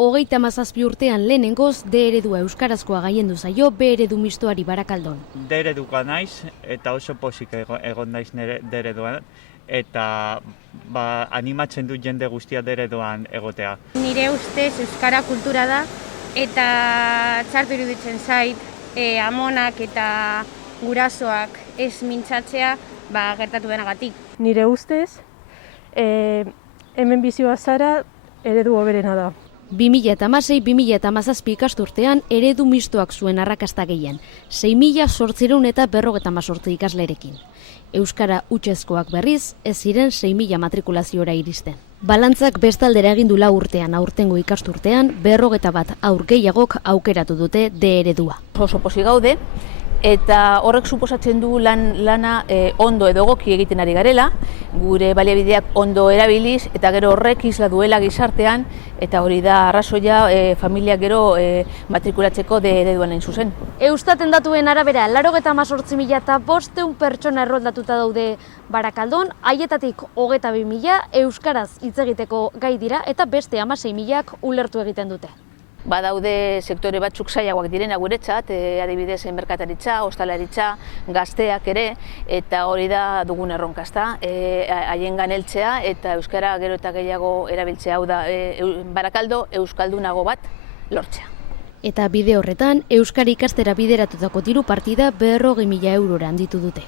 37 urtean lehenengoz D eredua euskarazkoa gaiendu zaio B eredu mistoari Barakaldon. D eredukoa naiz eta oso pozik egon naiz nire D ereduan eta animatzen du jende guztia D ereduan egotea. Nire ustez euskara kultura da eta txartu iruditzen zait amonak eta gurasoak ez mintzatzea gertatu denagatik. Nire ustez, hemen bizi bazara eredu hoberena da. 2016-2017 ikasturtean eredu mistoak zuen arrakasta gehien, 6.858 ikaslerekin. Euskara hutsezkoak berriz, ez ziren 6.000 matrikulaziora iristen. Balantzak bestaldera egin du 4 urtean aurtengo ikasturtean, 51 haur gehiagok aukeratu dute D eredua. Oso pozik gaude, eta horrek suposatzen du lana ondo edo egoki egiten ari garela, gure baliabideak ondo erabiliz, eta gero horrek isla duela gizartean, eta hori da arrazoia familiak gero matrikulatzeko D ereduan hain zuzen. Eustaten datuen arabera, 98.500 pertsona erroldatuta daude Barakaldon, haietatik 22.000 euskaraz hitz egiteko gai dira, eta beste 16.000 ulertu egiten dute. Badaude sektore batzuk zailagoak direna guretzat, adibidez merkataritza, ostalaritza, gazteak ere, eta hori da dugun erronka, ezta? Haiengan heltzea eta euskara gero eta gehiago erabiltzea, hau da Barakaldo euskaldunago bat lortzea. Eta bide horretan, euskara ikastera bideratutako diru partida 40.000 eurora handitu dute.